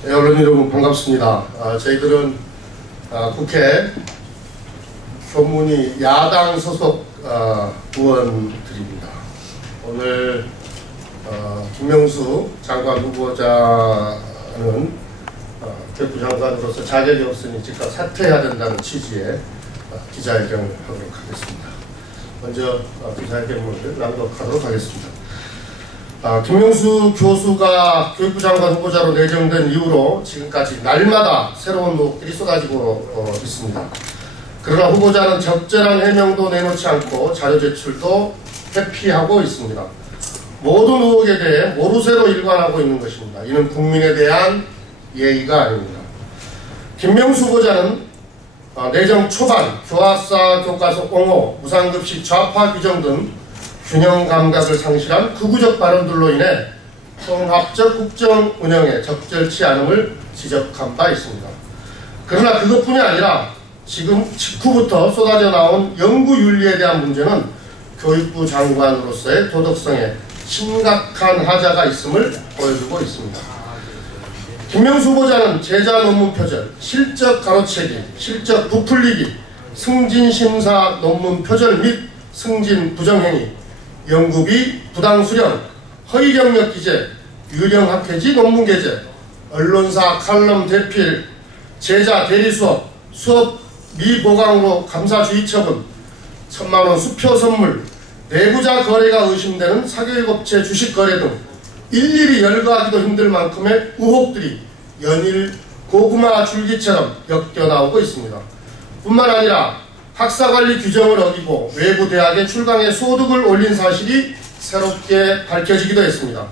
네, 언론 여러분 반갑습니다. 저희들은 국회 교문위 야당 소속 의원들입니다. 오늘 김명수 장관 후보자는 교육부 장관으로서 자격이 없으니 즉각 사퇴해야 된다는 취지의 기자회견을 하도록 하겠습니다. 먼저 기자회견문을 낭독하도록 하겠습니다. 김명수 교수가 교육부 장관 후보자로 내정된 이후로 지금까지 날마다 새로운 의혹들이 쏟아지고 있습니다. 그러나 후보자는 적절한 해명도 내놓지 않고 자료 제출도 회피하고 있습니다. 모든 의혹에 대해 모르쇠로 일관하고 있는 것입니다. 이는 국민에 대한 예의가 아닙니다. 김명수 후보자는 내정 초반 교화사 교과서 옹호, 무상급식 좌파 규정 등 균형 감각을 상실한 극우적 발언들로 인해 통합적 국정 운영에 적절치 않음을 지적한 바 있습니다. 그러나 그것뿐이 아니라 지금 직후부터 쏟아져 나온 연구윤리에 대한 문제는 교육부 장관으로서의 도덕성에 심각한 하자가 있음을 보여주고 있습니다. 김명수 후보자는 제자 논문 표절, 실적 가로채기, 실적 부풀리기, 승진심사 논문 표절 및 승진 부정행위, 연구비 부당 수령, 허위 경력 기재, 유령 학회지 논문 게재, 언론사 칼럼 대필, 제자 대리 수업, 수업 미보강으로 감사주의 처분, 1000만원 수표 선물, 내부자 거래가 의심되는 사교육업체 주식 거래 등 일일이 열거하기도 힘들 만큼의 의혹들이 연일 고구마 줄기처럼 엮여나오고 있습니다. 뿐만 아니라 학사관리 규정을 어기고 외부 대학에 출강해 소득을 올린 사실이 새롭게 밝혀지기도 했습니다.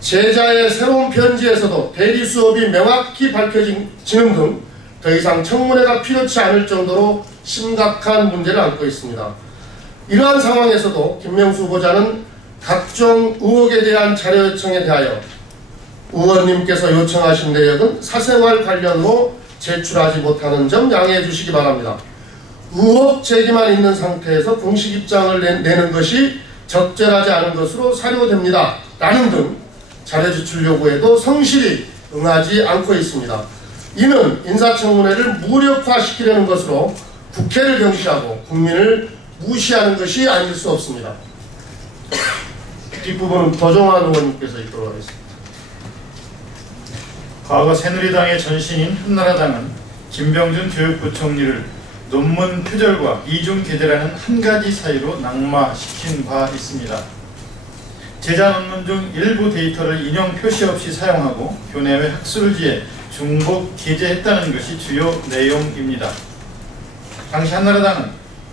제자의 새로운 편지에서도 대리 수업이 명확히 밝혀지는 등 더 이상 청문회가 필요치 않을 정도로 심각한 문제를 안고 있습니다. 이러한 상황에서도 김명수 후보자는 각종 의혹에 대한 자료 요청에 대하여 의원님께서 요청하신 내역은 사생활 관련으로 제출하지 못하는 점 양해해 주시기 바랍니다. 의혹 제기만 있는 상태에서 공식 입장을 내는 것이 적절하지 않은 것으로 사료됩니다. 라는 등 자료 제출 요구에도 성실히 응하지 않고 있습니다. 이는 인사청문회를 무력화시키려는 것으로 국회를 경시하고 국민을 무시하는 것이 아닐 수 없습니다. 뒷부분은 더종환 의원님께서 읽도록 하겠습니다. 과거 새누리당의 전신인 한나라당은 김병준 교육부총리를 논문 표절과 이중 게재라는 한 가지 사유로 낙마시킨 바 있습니다. 제자 논문 중 일부 데이터를 인용 표시 없이 사용하고 교내외 학술지에 중복 게재했다는 것이 주요 내용입니다. 당시 한나라당은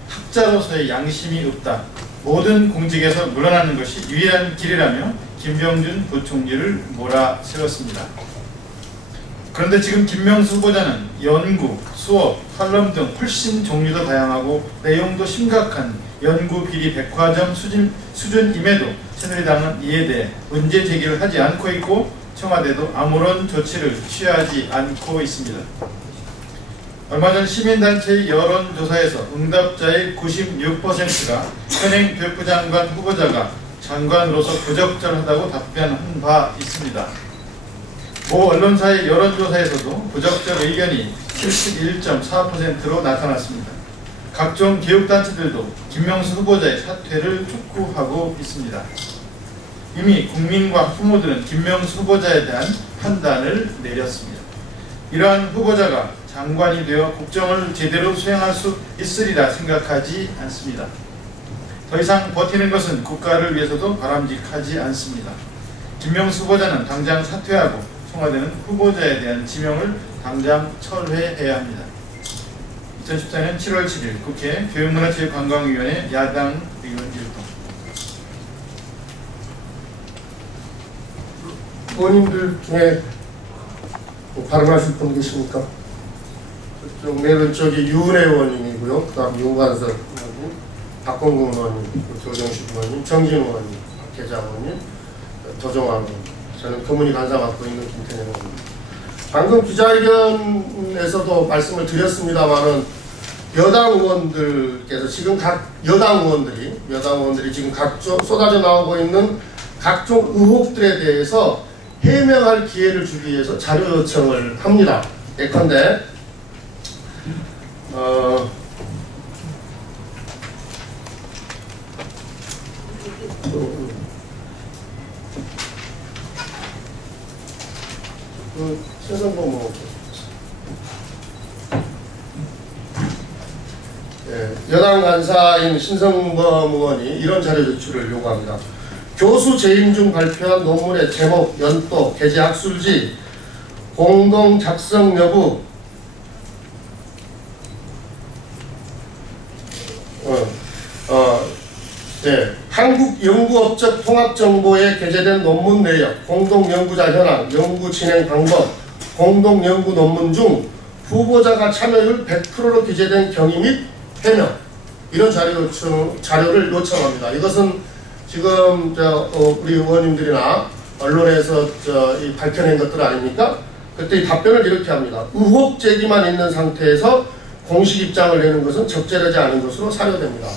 학자로서의 양심이 없다, 모든 공직에서 물러나는 것이 유일한 길이라며 김병준 부총리를 몰아세웠습니다. 그런데 지금 김명수 후보자는 연구, 수업, 칼럼 등 훨씬 종류도 다양하고 내용도 심각한 연구 비리 백화점 수준임에도 새누리당은 이에 대해 문제 제기를 하지 않고 있고 청와대도 아무런 조치를 취하지 않고 있습니다. 얼마 전 시민단체의 여론조사에서 응답자의 96%가 현행 교육부 장관 후보자가 장관으로서 부적절하다고 답변한 바 있습니다. 모 언론사의 여론조사에서도 부적절 의견이 71.4%로 나타났습니다. 각종 교육단체들도 김명수 후보자의 사퇴를 촉구하고 있습니다. 이미 국민과 학부모들은 김명수 후보자에 대한 판단을 내렸습니다. 이러한 후보자가 장관이 되어 국정을 제대로 수행할 수 있으리라 생각하지 않습니다. 더 이상 버티는 것은 국가를 위해서도 바람직하지 않습니다. 김명수 후보자는 당장 사퇴하고 청와대는 후보자에 대한 지명을 당장 철회해야 합니다. 2014년 7월 7일 국회 교육문화체육관광위원회 야당 의원일동. 의원님들 중에 발언하실 분 계십니까? 맨 왼쪽이 유은혜 의원님이고요. 그 다음 윤관석 의원님, 박건국 의원님, 조정식 의원님, 정진 의원님, 박혜자 의원님, 더종환 의원님. 저는 교문위 간사 맡고 있는 김태년 의원입니다. 방금 기자회견에서도 말씀을 드렸습니다만은 여당 의원들께서 지금 각 여당 의원들이 지금 각종 쏟아져 나오고 있는 각종 의혹들에 대해서 해명할 기회를 주기 위해서 자료 요청을 합니다. 예컨대 신성범 여당 간사인 신성범 의원이 이런 자료 제출을 요구합니다. 교수 재임 중 발표한 논문의 제목, 연도, 게재 학술지, 공동 작성 여부, 한국연구업적 통합정보에 게재된 논문 내역, 공동연구자 현황, 연구 진행 방법, 공동연구 논문 중 후보자가 참여율 100%로 기재된 경위 및 해명, 이런 자료를 요청합니다. 이것은 지금 우리 의원님들이나 언론에서 이 밝혀낸 것들 아닙니까? 그때 이 답변을 이렇게 합니다. 의혹 제기만 있는 상태에서 공식 입장을 내는 것은 적절하지 않은 것으로 사료됩니다.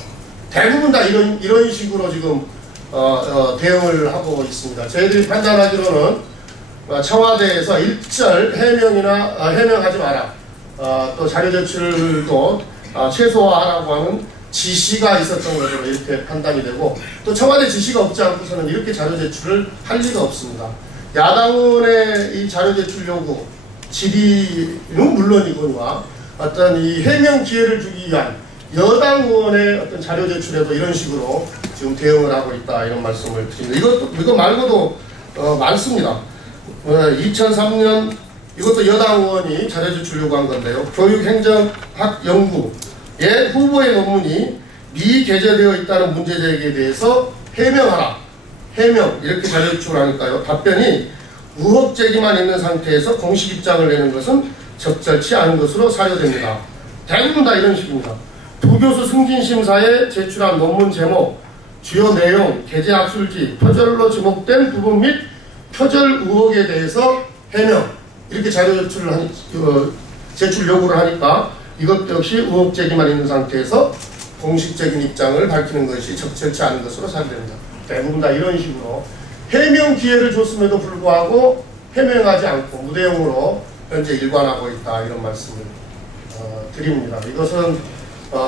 대부분 다 이런 식으로 지금 대응을 하고 있습니다. 저희들이 판단하기로는 청와대에서 일절 해명하지 마라, 또 자료 제출도 최소화하라고 하는 지시가 있었던 것으로 이렇게 판단이 되고, 또 청와대 지시가 없지 않고서는 이렇게 자료 제출을 할 리가 없습니다. 야당원의 이 자료 제출 요구 질의는 물론이거니와 어떤 이 해명 기회를 주기 위한 여당 의원의 어떤 자료 제출에도 이런 식으로 지금 대응을 하고 있다, 이런 말씀을 드립니다. 이거 말고도 많습니다. 2003년 이것도 여당 의원이 자료 제출 요구한 건데요. 교육행정학연구의 후보의 논문이 미게재되어 있다는 문제 제기에 대해서 해명하라, 해명, 이렇게 자료 제출을 하니까요. 답변이 의혹 제기만 있는 상태에서 공식 입장을 내는 것은 적절치 않은 것으로 사료됩니다. 대부분 다 이런 식입니다. 부교수 승진심사에 제출한 논문 제목, 주요 내용, 게재 학술지, 표절로 지목된 부분 및 표절 의혹에 대해서 해명, 이렇게 자료 제출 요구를 하니까 이것 역시 의혹 제기만 있는 상태에서 공식적인 입장을 밝히는 것이 적절치 않은 것으로 사료됩니다. 대부분 다 이런 식으로 해명 기회를 줬음에도 불구하고 해명하지 않고 무대응으로 현재 일관하고 있다, 이런 말씀을 드립니다. 이것은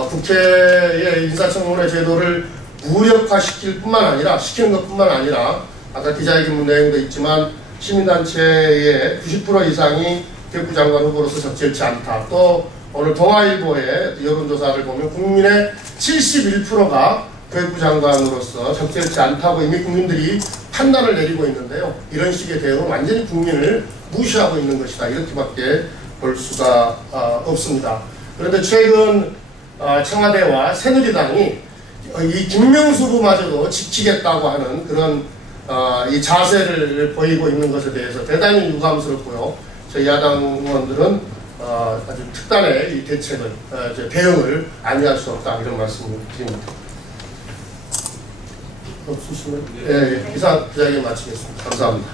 국회의 인사청문회 제도를 무력화시킬 뿐만 아니라, 시키는 것뿐만 아니라, 아까 기자회견문 내용도 있지만 시민단체의 90% 이상이 교육부 장관 후보로서 적절치 않다. 또 오늘 동아일보의 여론조사를 보면 국민의 71%가 교육부 장관으로서 적절치 않다고 이미 국민들이 판단을 내리고 있는데요. 이런 식의 대응은 완전히 국민을 무시하고 있는 것이다, 이렇게밖에 볼 수가 없습니다. 그런데 최근 청와대와 새누리당이 이 김명수 후보마저도 지키겠다고 하는 그런 이 자세를 보이고 있는 것에 대해서 대단히 유감스럽고요. 저희 야당 의원들은 아주 특단의 이 대책을, 대응을 안니할 수 없다, 이런 말씀을 드립니다. 없으시면 기자회견 마치겠습니다. 감사합니다.